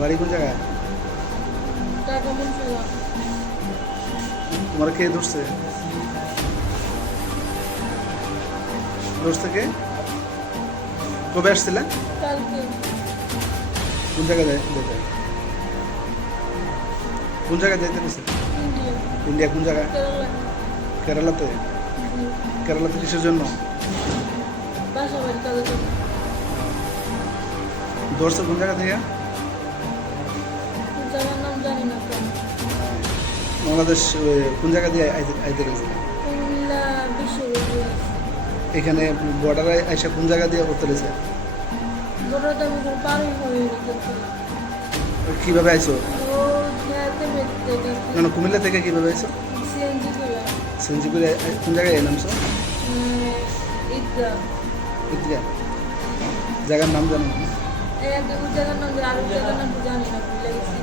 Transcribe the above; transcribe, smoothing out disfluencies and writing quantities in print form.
বাড়ি কোন জায়গায়? টাকা মুন্সিগঞ্জ। তোমার কে ধরছে? ধরছে কে? কবে আসছিলা? কালকে। কোন জায়গায় যেতে? কোন জায়গায় যেতে গেছে? ইন্ডিয়া। ইন্ডিয়া কোন জায়গায়? কেরালা। কেরালাতে? কেরালাতে কিসের জন্য? বাসা বাড়ি কাজের জন্য। ধরছে কোন জায়গা থেকে? জায়গার নাম জানি না তো। বাংলাদেশ কোন জায়গা দিয়ে আইতে গেছে? কুমিল্লা বিশ্ববিদ্যালয়। এখানে বর্ডারে আইসা কোন জায়গা দিয়ে করতে গেছে? বড়টা আমি কোনো পারই হয়ে গেছে। কিভাবে আইছো? ও খেয়াতে মেতে কেন কুমিল্লা থেকে কিভাবে আইছো? সিএনজি করে সিএনজি করে কোন জায়গায় নামছো? ঈদগাহ। ঈদগাহ। জায়গার নাম জানো না? এই একটা জায়গার নাম আরো জায়গার নাম জানি না, ভুলে গেছি।